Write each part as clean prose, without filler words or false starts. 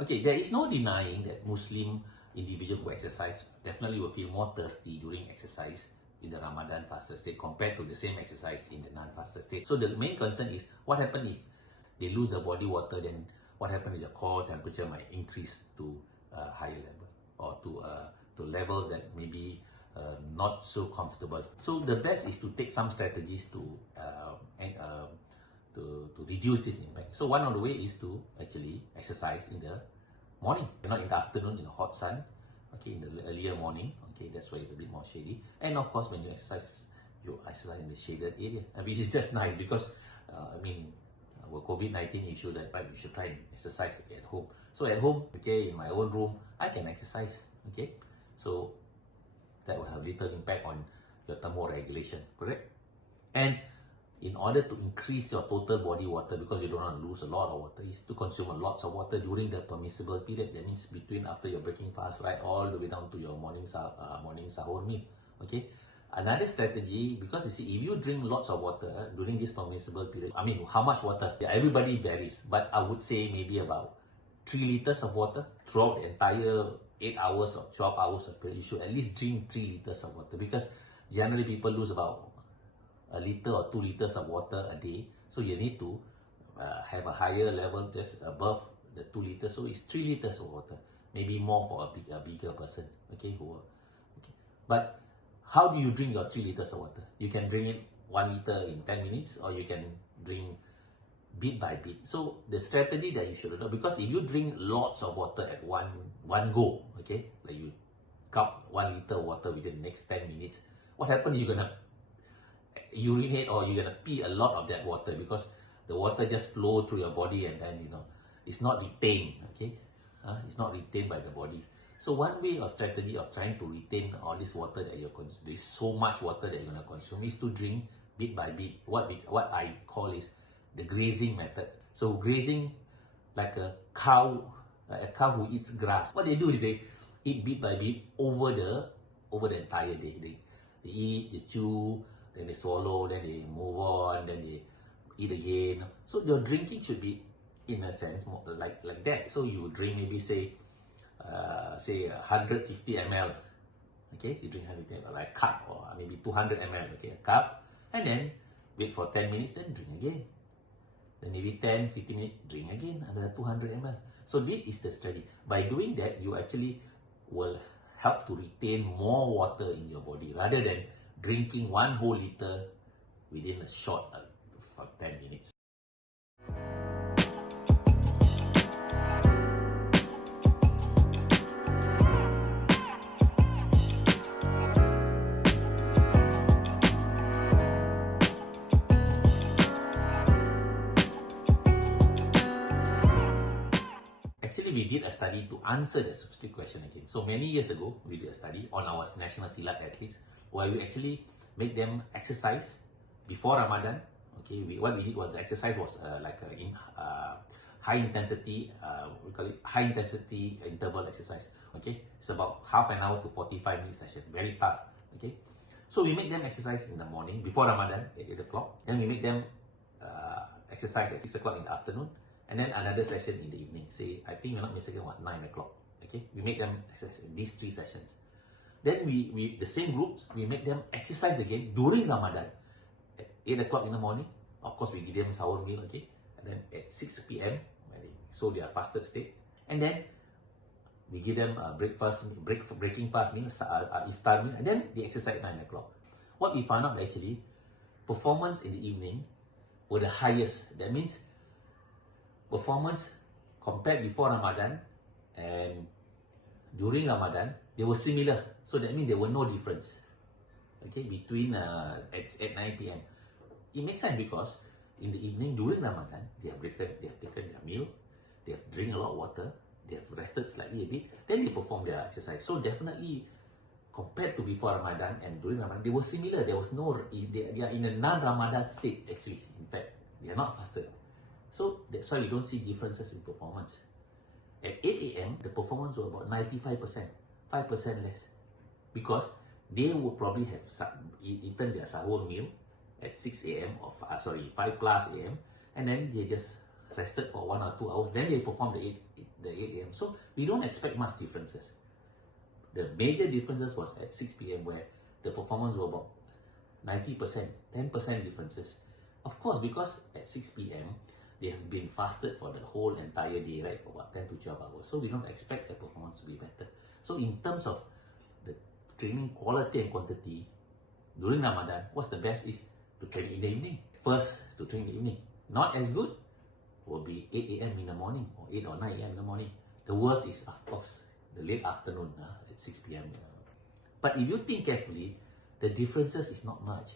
Okay, there is no denying that Muslim individual who exercise definitely will feel more thirsty during exercise in the Ramadan fasted state compared to the same exercise in the non-fasted state. So the main concern is what happens if they lose the body water, then what happens if the core temperature might increase to a higher level or to levels that may be not so comfortable. So the best is to take some strategies to reduce this impact. So one of the way is to actually exercise in the morning, not in the afternoon in the hot sun. Okay, in the earlier morning. Okay, that's why it's a bit more shady. And of course, when you exercise in the shaded area, which is just nice because our COVID-19 issue that right, you should try and exercise at home. So at home, okay, in my own room, I can exercise. Okay, so that will have little impact on your thermoregulation, correct? And in order to increase your total body water, because you don't want to lose a lot of water, is to consume a lot of water during the permissible period. That means between after your breaking fast, right, all the way down to your morning sahur meal. Okay. Another strategy, because you see, if you drink lots of water during this permissible period, how much water? Yeah, everybody varies, but I would say maybe about 3 liters of water throughout the entire 8 hours or 12 hours of period. You should at least drink 3 liters of water because generally people lose about a liter or 2 liters of water a day. So you need to have a higher level just above the 2 liters. So it's 3 liters of water, maybe more for a bigger person. Okay, but how do you drink your 3 liters of water? You can drink it 1 liter in 10 minutes, or you can drink bit by bit. So the strategy that you should adopt, because if you drink lots of water at one go, okay, like you cup 1 liter of water within the next 10 minutes, what happens? You're gonna urinate or you're gonna pee a lot of that water because the water just flow through your body and then it's not retained. Okay, it's not retained by the body. So one way or strategy of trying to retain all this water that you're consuming, there's so much water that you're gonna consume, is to drink bit by bit. What I call is the grazing method. So grazing like a cow who eats grass. What they do is they eat bit by bit over the entire day. They eat, they chew, then they swallow, then they move on, then they eat again. So your drinking should be, in a sense, more like that. So you drink maybe say 150 ml. Okay, you drink 150 ml, like a cup, or maybe 200 ml. Okay, a cup, and then wait for 10 minutes, then drink again. Then maybe 10-15 minutes, drink again, another 200 ml. So this is the strategy. By doing that, you actually will help to retain more water in your body rather than drinking 1 whole liter within a short 10 minutes. Actually, we did a study to answer the specific question again. So many years ago, we did a study on our national silat athletes where we actually made them exercise before Ramadan. Okay, what we did was the exercise was high intensity, we call it high intensity interval exercise. Okay, it's about half an hour to 45-minute session, very tough. Okay, so we make them exercise in the morning before Ramadan at 8 o'clock. Then we make them exercise at 6 o'clock in the afternoon. And then another session in the evening. Say, I think, not mistaken, was 9 o'clock. Okay, we make them exercise in these 3 sessions. Then we the same groups, we make them exercise again during Ramadan at 8 o'clock in the morning. Of course, we give them sahur meal, okay, and then at 6 p.m. so they are fasted state, and then we give them a breaking fast meal, iftar meal, and then they exercise at 9 o'clock. What we found out actually, performance in the evening were the highest. That means performance compared before Ramadan and during Ramadan, they were similar. So that means there were no difference. Okay, between at 9 p.m. It makes sense because in the evening during Ramadan, they have taken their meal, they have drank a lot of water, they have rested slightly a bit, then they perform their exercise. So definitely, compared to before Ramadan and during Ramadan, they were similar. There was no, they are in a non-Ramadan state actually. In fact, they are not fasted. So that's why we don't see differences in performance. At 8 a.m., the performance was about 95%, 5% less. Because they would probably have eaten their sahur meal at 6 a.m. or 5 plus a.m. and then they just rested for 1 or 2 hours, then they perform the 8 a.m. So we don't expect much differences. The major differences was at 6 p.m. where the performance was about 90%, 10% differences. Of course, because at 6 p.m. they have been fasted for the whole entire day, right, for about 10 to 12 hours. So we don't expect the performance to be better. So in terms of the training quality and quantity, during Ramadan, what's the best is to train in the evening. First, to train in the evening. Not as good will be 8 a.m. in the morning or 8 or 9 a.m. in the morning. The worst is, of course, the late afternoon at 6 p.m. But if you think carefully, the differences is not much.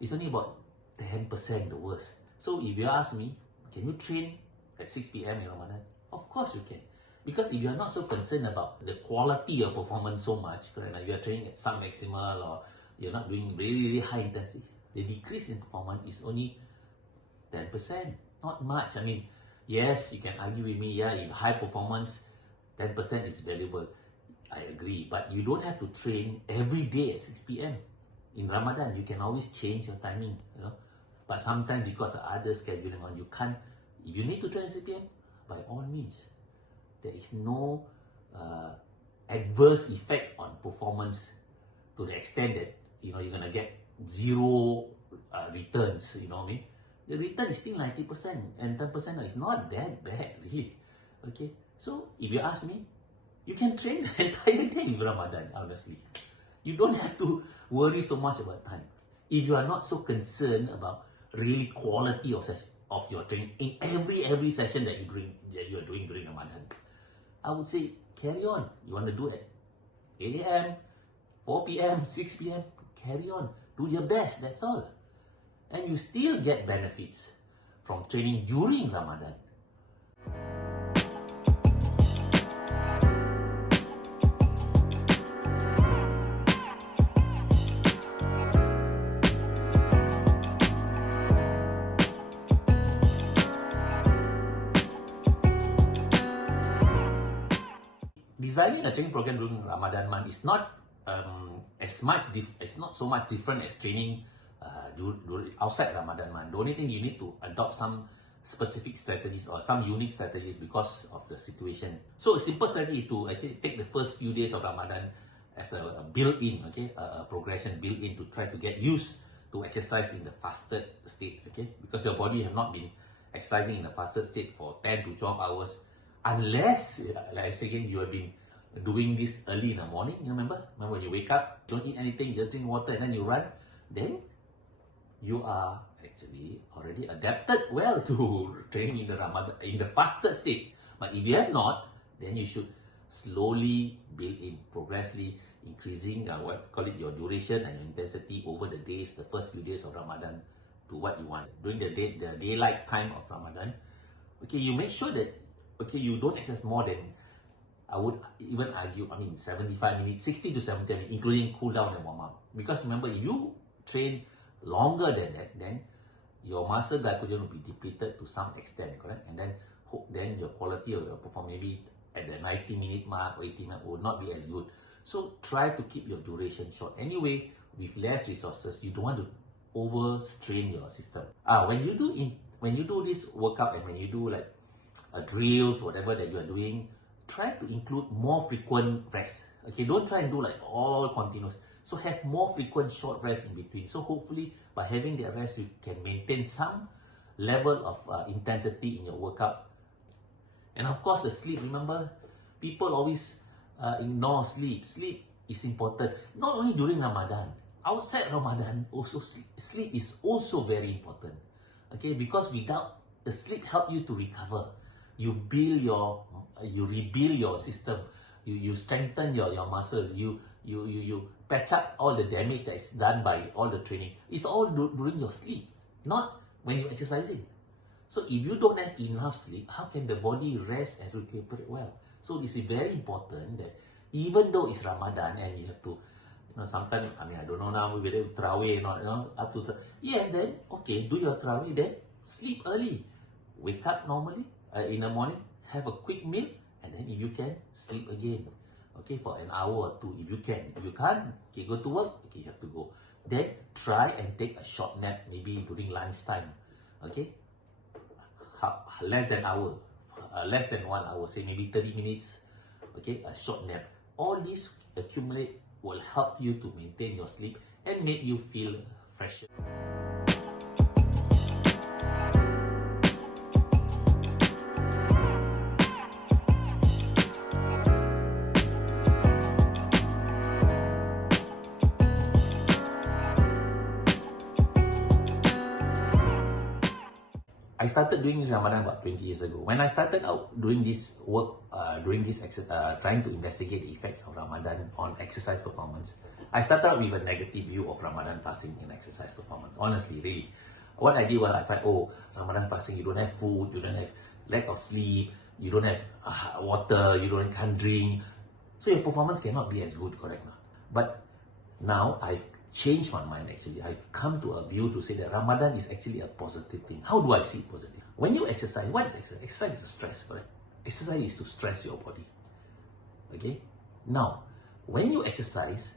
It's only about 10% the worst. So if you ask me, can you train at 6 p.m. in Ramadan? Of course you can. Because if you are not so concerned about the quality of performance so much, correct? You are training at some maximal or you're not doing very, very high intensity, the decrease in performance is only 10%. Not much. I mean, yes, you can argue with me, yeah, in high performance, 10% is valuable. I agree. But you don't have to train every day at 6 p.m. In Ramadan, you can always change your timing, But sometimes because of other scheduling on, you can't, you need to train at 6 p.m. By all means. There is no adverse effect on performance to the extent that, you're going to get zero returns, you know what I mean? The return is still 90% and 10% is not that bad, really. Okay, so if you ask me, you can train the entire day in Ramadan, honestly. You don't have to worry so much about time. If you are not so concerned about really quality of your training in every session that you are doing during Ramadan, I would say carry on. You want to do it 8 a.m., 4 p.m., 6 p.m., carry on. Do your best, that's all. And you still get benefits from training during Ramadan. Designing a training program during Ramadan month is not it's not so much different as training outside Ramadan month. The only thing you need to adopt some specific strategies or some unique strategies because of the situation. So a simple strategy is to actually take the first few days of Ramadan as a built-in, a progression built-in to try to get used to exercise in the fasted state, because your body have not been exercising in the fasted state for 10 to 12 hours unless, like I say again, you have been doing this early in the morning. Remember when you wake up, you don't eat anything, you just drink water and then you run, then you are actually already adapted well to training in the Ramadan, in the fasted state. But if you have not, then you should slowly build in, progressively increasing your duration and your intensity over the days, the first few days of Ramadan to what you want. During the daylight time of Ramadan, you make sure that you don't exercise more than, I would even argue, 75 minutes, 60 to 70 minutes, including cool down and warm up. Because remember, if you train longer than that, then your muscle glycogen will be depleted to some extent, correct? And then your quality of your performance, maybe at the 90-minute mark or 80-minute will not be as good. So try to keep your duration short. Anyway, with less resources, you don't want to overstrain your system. When you do this workout and when you do like drills, whatever that you are doing, try to include more frequent rest. Don't try and do like all continuous. So have more frequent short rest in between. So hopefully by having the rest, you can maintain some level of intensity in your workout. And of course, the sleep. Remember, people always ignore sleep. Sleep is important. Not only during Ramadan, outside Ramadan, also sleep is also very important. Because without the sleep, help you to recover. You rebuild your system. You strengthen your muscle. You patch up all the damage that is done by all the training. It's all during your sleep, not when you're exercising. So if you don't have enough sleep, how can the body rest and recuperate well? So it's very important that even though it's Ramadan and you have to, sometimes, I don't know now whether Tarawih or not, up to yes, then, do your Tarawih, then sleep early. Wake up normally in the morning, have a quick meal, and then if you can, sleep again. For an hour or two, if you can. If you can't, go to work, you have to go. Then try and take a short nap, maybe during lunchtime. less than hour, less than 1 hour, say maybe 30 minutes, okay, a short nap. All these accumulate will help you to maintain your sleep and make you feel fresher. I started doing Ramadan about 20 years ago. When I started out doing this work, trying to investigate the effects of Ramadan on exercise performance, I started out with a negative view of Ramadan fasting in exercise performance. Honestly, really. What I did was I find, Ramadan fasting, you don't have food, you don't have lack of sleep, you don't have water, can't drink. So your performance cannot be as good, correct? But now I've changed my mind actually. I've come to a view to say that Ramadan is actually a positive thing. How do I see it positive? When you exercise, what is exercise? Exercise is a stress, correct? Exercise is to stress your body. Okay? Now, when you exercise,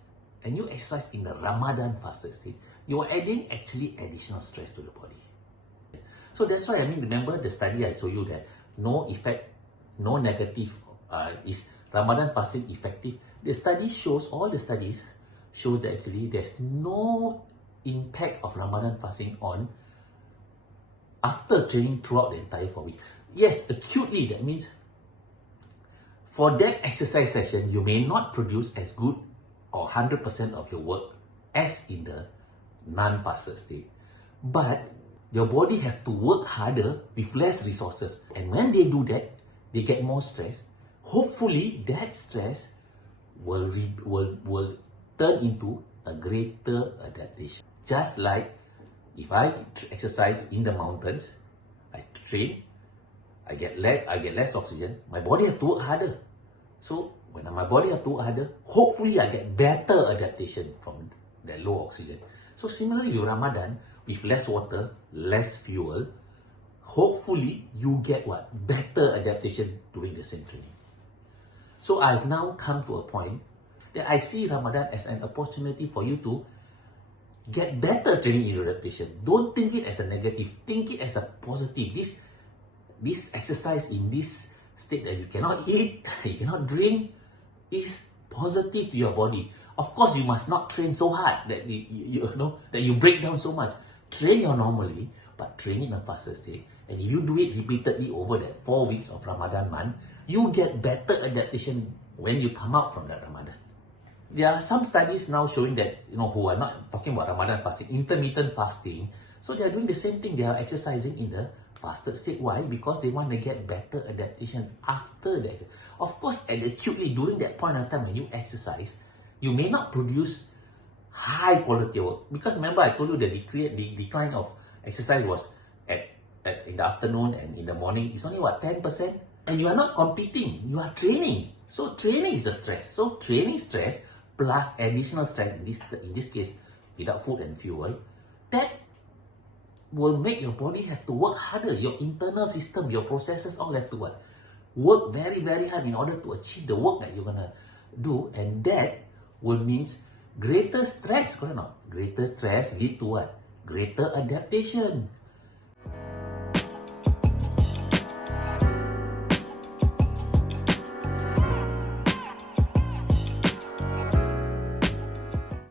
and you exercise in the Ramadan fasted state, you are adding actually additional stress to the body. So that's why, remember the study I told you that no effect, no negative, is Ramadan fasting effective? The study shows, all the studies shows that actually there's no impact of Ramadan fasting on after training throughout the entire 4 weeks. Yes, acutely, that means for that exercise session, you may not produce as good or 100% of your work as in the non-fasted state. But your body have to work harder with less resources. And when they do that, they get more stress. Hopefully, that stress will turn into a greater adaptation. Just like if I exercise in the mountains, I train, I get less oxygen, my body have to work harder. So when my body have to work harder, hopefully I get better adaptation from the low oxygen. So similarly with Ramadan, with less water, less fuel, hopefully you get what? Better adaptation during the same training. So I've now come to a point that I see Ramadan as an opportunity for you to get better training in adaptation. Don't think it as a negative, think it as a positive. This exercise in this state that you cannot eat, you cannot drink, is positive to your body. Of course, you must not train so hard that that you break down so much. Train your normally, but train in a faster state. And if you do it repeatedly over that 4 weeks of Ramadan month, you get better adaptation when you come out from that Ramadan. There are some studies now showing that, who are not talking about Ramadan fasting, intermittent fasting. So they are doing the same thing. They are exercising in the fasted state. Why? Because they want to get better adaptation after the exercise. Of course, acutely during that point of time when you exercise, you may not produce high quality work. Because remember, I told you the decline of exercise was in the afternoon and in the morning. It's only 10%? And you are not competing, you are training. So training is a stress. So training stress plus additional stress, in this case, without food and fuel, that will make your body have to work harder. Your internal system, your processes all have to work very, very hard in order to achieve the work that you're going to do. And that will mean greater stress, correct or not? Greater stress lead to what? Greater adaptation.